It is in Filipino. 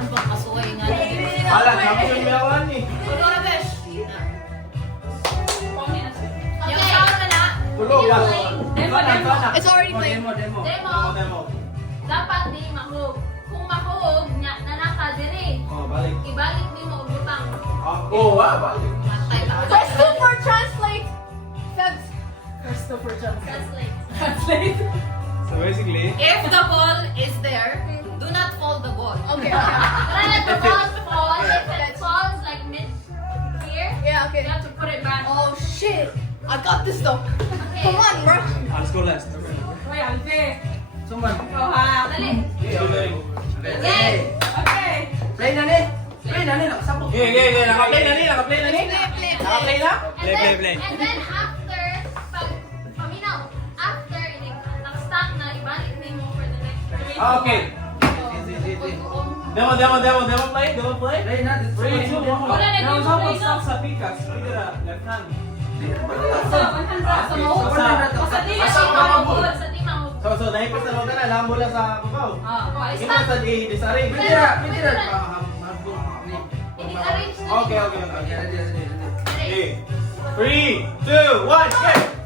Aron pang kasuway nga. Alam, sabi yung meron eh. Kulora besh. Okay. Yung sound na na. Tulog ba? Demo. It's already played. Demo. Dapat di mahog. Kung mahog, nanaka dire. Oh, balik. Ibalik di mo og butang. Oh, balik. Matay ka. Press 2 for translate. Febs. Translate. So basically, If the ball is there, do not fold the ball. Okay. Try let the ball fall. If it falls like mid here, Yeah, okay. you have to put it back. Oh shit. I got this though. Okay. Come on, bro. let's go last. Hoy, Alfe. Someone. Ikaw ha. Dali. Okay. Okay. Play na ni. Play na ni. Nakasabog. Okay. Naka-play na ni. Naka-play na ni. Play. Naka-play na? Play. And then after, pag paminaw, after, naka-stack na, ibalik din mo for the next round. Okay. Demo play. Play na. This Three, play. two, one. Wala na Now, yung how play about na. stop sa pikas? Pwede na, left hand. Sa mahog. Sa di mahog. Sa di mahog. So, naipos na mga na, alam mo lang sa babaw. Balik Ito sa di-disarray. Pwede na. Pwede na. I-arrange na. Okay. Okay, ready. Okay. 3, 2, 1, go!